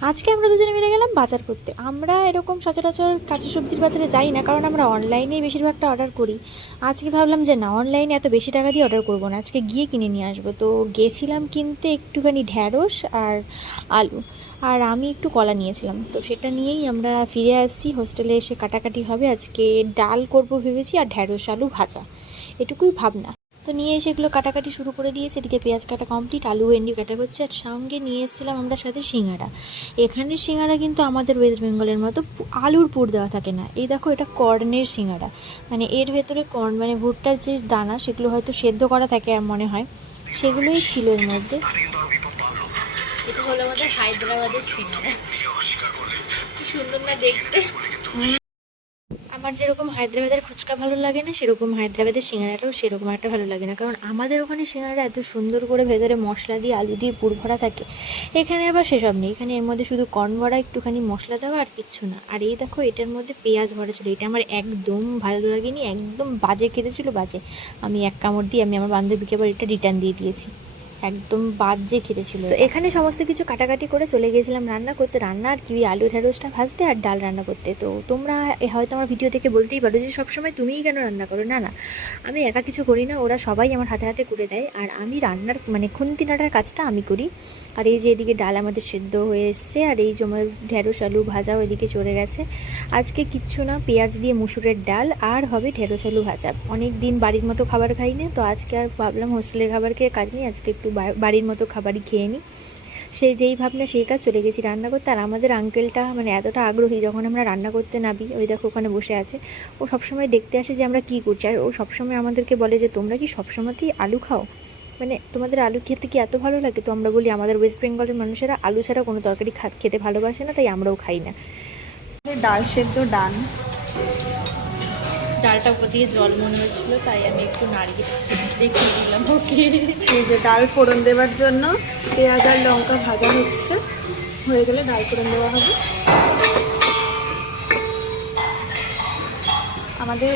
আজকে আমরা দুজনে মিলে গেলাম বাজার করতে। আমরা এরকম সচরাচর কাঁচা সবজির বাজারে যাই না, কারণ আমরা অনলাইনেই বেশিরভাগটা অর্ডার করি। আজকে ভাবলাম যে না অনলাইনে এত বেশি টাকা দিয়ে অর্ডার করব না। আজকে গিয়ে কিনে নিয়ে আসব। তো গেছিলাম কিনতে একটুখানি ঢ্যাঁড়স আর আলু। আর আমি একটু কলা নিয়েছিলাম। তো সেটা নিয়েই আমরা ফিরে আসছি। হোস্টেলে এসে কাটাকাটি হবে। আজকে ডাল করব ভেবেছি আর ঢ্যাঁড়স, আলু ভাজা। এটুকুই ভাবনা। তো নিয়ে এসে এগুলো কাটাকাটি শুরু করে দিয়েছে। এদিকে পেঁয়াজ কাটা কমপ্লিট আলু, ভেন্ডি কাটা হচ্ছে আর সঙ্গে নিয়ে এসেছিলাম আমরা সাথে সিঙ্গারা। এখানে সিঙ্গারা কিন্তু আমাদের ওয়েস্ট বেঙ্গলের মতো আলুর পুর দেওয়া থাকে না। এই দেখো, এটা কর্নের সিঙ্গারা। মানে এর ভেতরে কর্ন মানে ভুট্টার যে দানা, সেগুলো হয়তো সেদ্ধ করা থাকে আর মনে হয়। সেগুলোই ছিল এর মধ্যে। এটা হলো আমাদের হায়দ্রাবাদের সিঙ্গারা। কি সুন্দর না দেখতে। আমার যেরকম হায়দ্রাবাদের ফুচকা ভালো লাগে না, সেরকম হায়দ্রাবাদের সিঙ্গারাটাও সেরকম একটা ভালো লাগে না। কারণ আমাদের ওখানে সিঙ্গারা এত সুন্দর করে ভেতরে মশলা দিয়ে আলু দিয়ে পুর ভরা থাকে। এখানে আবার সেসব নেই। এখানে এর মধ্যে শুধু কর্ন ভরা একটুখানি মশলা দেওয়া আর কিচ্ছু না। আর এই দেখো, এটার মধ্যে পেঁয়াজ ভরা ছিল। এটা আমার একদম ভালো লাগেনি। একদম বাজে খেতে ছিল, বাজে। আমি এক কামড় দিয়ে আমি আমার বান্ধবীকে আবার এটা রিটার্ন দিয়ে দিয়েছি। একদম বাজে খেতে ছিল তো এখানে সমস্ত কিছু কাটাকাটি করে চলে গিয়েছিলাম রান্না করতে। রান্না আর কি আলু ঢেঁড়সটা ভাজতে আর ডাল রান্না করতে। তো তোমরা হয়তো আমার ভিডিও থেকে বলতেই পারো যে সবসময় তুমিই কেন রান্না করো? না না। আমি একা কিছু করি না ওরা সবাই আমার হাতে হাতে করে দেয়। আর আমি রান্নার মানে খুন্তি নাটার কাজটা আমি করি। আর এই যে এদিকে ডাল আমাদের সেদ্ধ হয়ে এসছে আর এই আমার ঢেঁড়স আলু ভাজাও এদিকে চলে গেছে। আজকে কিচ্ছু না পেঁয়াজ দিয়ে মুসুরের ডাল আর হবে ঢেঁড়স আলু ভাজা। অনেক দিন বাড়ির মতো খাবার খাই না তো আজকে আর ভাবলাম হোস্টেলের খাবার খেয়ে কাজ নেই আজকে একটু বাড়ির মতো খাবারই খেয়ে নিই। সেই যেই ভাবনা, সেই কাজ চলে গেছি রান্না করতে। আর আমাদের আঙ্কেলটা মানে এতটা আগ্রহী, যখন আমরা রান্না করতে নাবি ওই দেখো ওখানে বসে আছে, ও সবসময় দেখতে আসে যে আমরা কী করছি। আর ও সবসময় আমাদেরকে বলে যে, তোমরা কি সবসময়তেই আলু খাও? মানে তোমাদের আলু খেতে কি এত ভালো লাগে? তো আমরা বলি, আমাদের ওয়েস্ট বেঙ্গলের মানুষেরা আলু ছাড়া কোনো তরকারি খেতে ভালোবাসে না, তাই আমরাও খাই না। ডাল সেদ্ধ ডান। ডালটা উপর দিয়ে জল মনে হচ্ছিল, তাই আমি একটু নাড়িয়ে দেখিয়ে দিলাম, ওকে। এই যে ডাল ফোড়ন দেওয়ার জন্য পেঁয়াজ আর লঙ্কা ভাজা হচ্ছে, হয়ে গেলে ডাল ফোড়ন দেওয়া হবে। আমাদের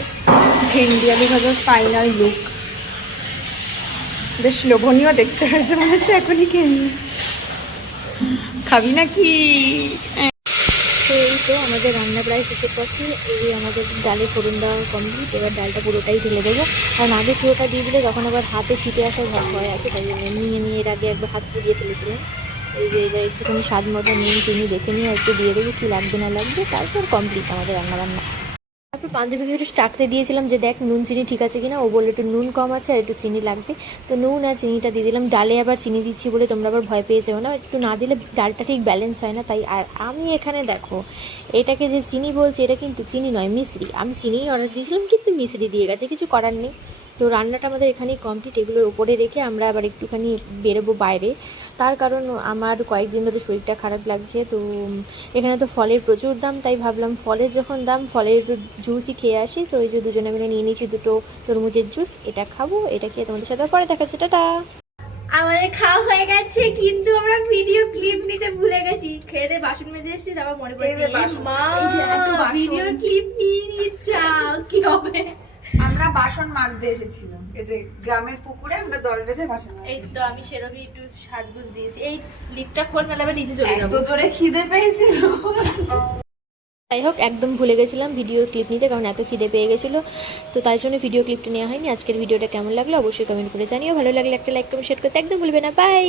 ভেন্ডি আলু ভাজার ফাইনাল লুক বেশ লোভনীয় দেখতে হয়েছে, মনে হচ্ছে এখনই খেয়ে। খাবি নাকি? তো আমাদের রান্না প্রায় শেষের পথে এই আমাদের ডালে ফোড়ন দেওয়া কমপ্লিট এবার ডালটা পুরোটাই ঢেলে দেবো। কারণ আগে পুরোটা দিয়ে দিলে তখন আবার হাতে ছিটে আসার ভয় ভয় আছে, তাই জন্য নিয়ে নিয়ে এর আগে একবার হাত পুড়িয়ে ফেলেছিলাম। এই যে এবার একটুখানি স্বাদ মতো নুন, চিনি দেখে নিয়ে একটু দিয়ে দেবো, কী লাগবে না লাগবে, তারপর কমপ্লিট আমাদের রান্না তারপর বান্ধবীকে একটু চাকতে দিয়েছিলাম যে দেখ, নুন, চিনি ঠিক আছে কিনা? ও বলল একটু নুন কম আছে আর একটু চিনি লাগবে। তো নুন আর চিনিটা দিয়ে দিলাম। ডালে আবার চিনি দিচ্ছি বলে তোমরা আবার ভয় পেয়ে যাও না। একটু না দিলে ডালটা ঠিক ব্যালেন্স হয় না। তাই আর আমি এখানে দেখো, এটাকে যে চিনি বলছে, এটা কিন্তু চিনি নয়, মিশ্রি। আমি চিনিই অর্ডার দিয়েছিলাম, কিন্তু মিশ্রি দিয়ে গেছে। কিছু করার নেই। তো রান্নাটা আমাদের এখানেই কমপ্লিট এগুলোর ওপরে রেখে আমরা আবার একটুখানি বেরোবো বাইরে। তার কারণ আমার কয়েকদিন ধরে শরীরটা খারাপ লাগছে তো এখানে তো ফলের প্রচুর দাম তাই ভাবলাম ফলের যখন দাম ফলের একটু জুসই খেয়ে আসি। তো ওই যে দুজনে মিলে নিয়ে নিয়েছি দুটো তরমুজের জুস এটা খাব এটা খেয়ে তোমাদের সাথে পরে দেখাচ্ছে টাটা! আমাদের খাওয়া হয়ে গেছে কিন্তু আমরা ভিডিও ক্লিপ নিতে ভুলে গেছি। খেয়ে দিয়ে বাসন মেজে এসেছি তারপর মনে পড়েছে এই এই। ভিডিও ক্লিপ নিয়ে নিচ্ছাও কি হবে? আমরা বাসন মাজতে এসেছিলাম। এই যে গ্রামের পুকুরে আমরা দল বেঁধে বাসন এই তো আমি সেরকমই একটু সাজগুজ দিয়েছি। এই লিপটা খোল মেলে আবার নিচে চলে যাব। জোরে খিদে পেয়েছিল। যাই হোক একদম ভুলে গেছিলাম ভিডিওর ক্লিপ নিতে কারণ এত খিদে পেয়ে গেছিল। তো তাই জন্য ভিডিও ক্লিপটা নেওয়া হয়নি। আজকের ভিডিওটা কেমন লাগল অবশ্যই কমেন্ট করে জানিও। ভালো লাগলে একটা লাইক কমেন্ট শেয়ার করতে একদম ভুলবে না। বাই